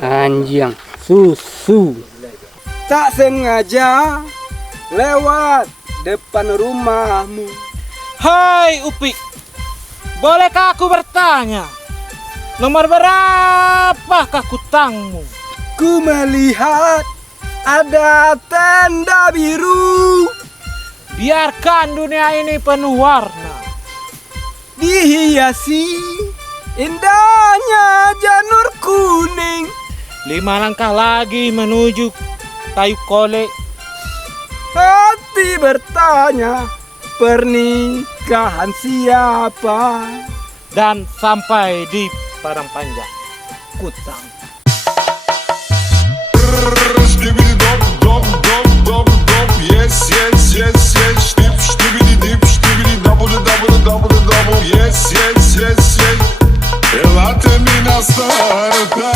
Anjing, susu. Tak sengaja lewat depan rumahmu. Hai Upik, bolehkah aku bertanya, nomor berapakah kutangmu? Ku melihat ada tenda biru, Biarkan dunia ini penuh warna. dihiasi indahnya janur kuning. 5 langkah lagi menuju kayu kolek. Hati bertanya, pernikahan siapa? Dan sampai di padang panjang kutang. Stibidi dop dop dop dop dop. Yes yes yes yes. Stibidi dip stibidi double double double double. Yes yes yes yes. Elate mi na starta.